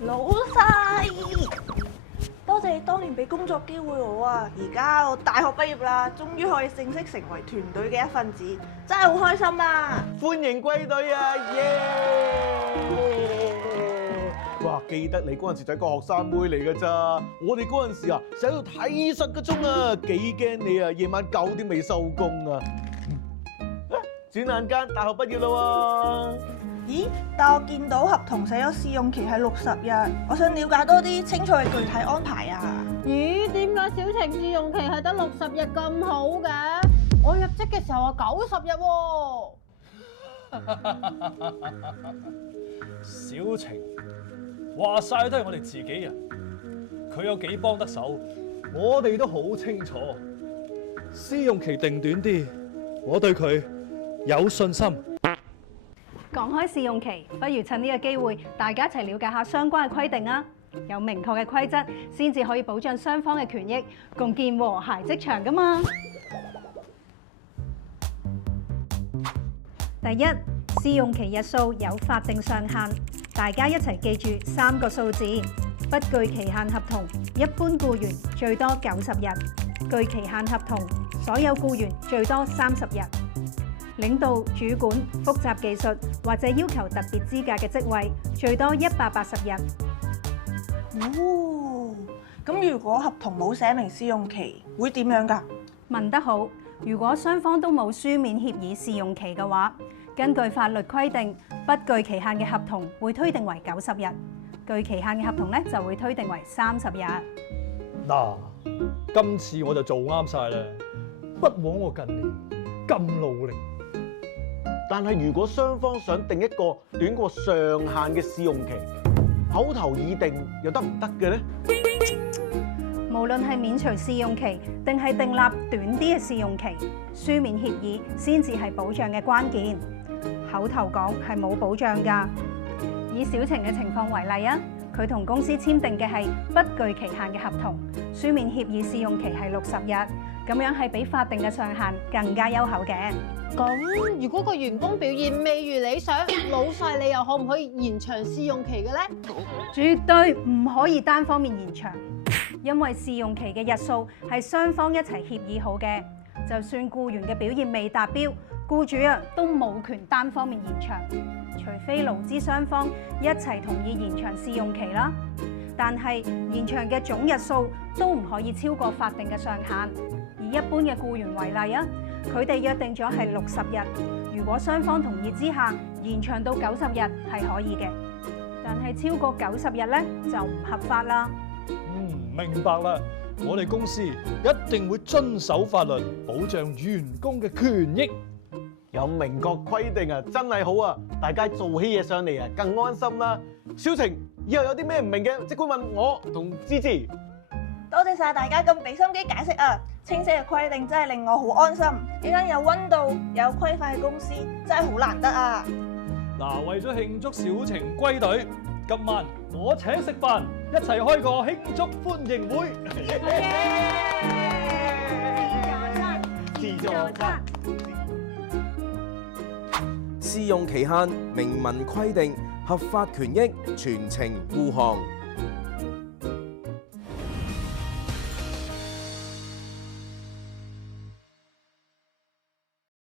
老細，多謝你當年俾工作機會我啊！而家我大學畢業啦，終於可以正式成為團隊嘅一份子，真係好開心啊！歡迎歸隊啊！耶！哇，記得你嗰陣時就係個學生妹嚟㗎咋？我哋嗰陣時啊，成日喺度睇實個鐘啊，幾驚你啊！夜晚9點未收工啊！轉眼間大學畢業啦喎！咦？但我見到合同寫咗試用期係60日，我想了解多啲清楚嘅具體安排啊！咦？點解小晴試用期係得60日咁好嘅？我入職嘅時候話90日喎。小晴話晒都係我哋自己人，佢有幾幫得手，我哋都好清楚。試用期定短啲，我對佢有信心。講開試用期，不如趁呢個機會，大家一齊了解下相關嘅規定啊！有明確嘅規則，先至可以保障雙方嘅權益，共建和諧職場㗎嘛。第一，試用期日數有法定上限，大家一齊記住3個數字。不具期限合同，一般僱員最多90日；具期限合同，所有僱員最多30日。領導、主管、複雜技術或者要求特別資格嘅職位，最多180日。哦，咁如果合同冇寫明試用期，會點樣㗎？問得好，如果雙方都冇書面協議試用期嘅話，根據法律規定，不具期限嘅合同會推定為90日，具期限嘅合同咧就會推定為30日。嗱，今次我就做啱晒啦，不枉我近年咁努力。但係如果雙方想定一個短過上限嘅試用期，口頭議定又得唔得嘅呢？無論係免除試用期定係訂立短啲嘅試用期，書面協議先至係保障嘅關鍵。口頭講係冇保障㗎。以小晴嘅情況為例啊，佢同公司簽訂嘅係不具期限嘅合同，書面協議試用期係60日，咁樣係比法定嘅上限更加優厚嘅。咁如果個員工表現未如理想，老細你又可唔可以延長試用期嘅呢？絕對唔可以單方面延長，因為試用期嘅日數係雙方一齊協議好嘅。就算僱員嘅表現未達標，僱主都冇權單方面延長，除非勞資雙方一齊同意延長試用期啦。但係延長嘅總日數都唔可以超過法定嘅上限。以一般嘅僱員為例啊，佢哋約定咗係60日，如果雙方同意之下延長到90日係可以嘅，但係超過90日咧就唔合法啦。明白啦，我哋公司一定會遵守法律，保障員工嘅權益。有明確規定啊，真係好啊！大家做起嘢上嚟啊，更安心啦。小晴，以後有啲咩唔明嘅，即管問我同芝芝。多謝晒大家咁俾心機解釋啊！清晰嘅規定真係令我好安心。呢間有溫度、有規範嘅公司真係好難得啊！嗱，為咗慶祝小晴歸隊，今晚我請食飯，一齊開個慶祝歡迎會。自助餐。試用期限明文規定，合法權益全程護航。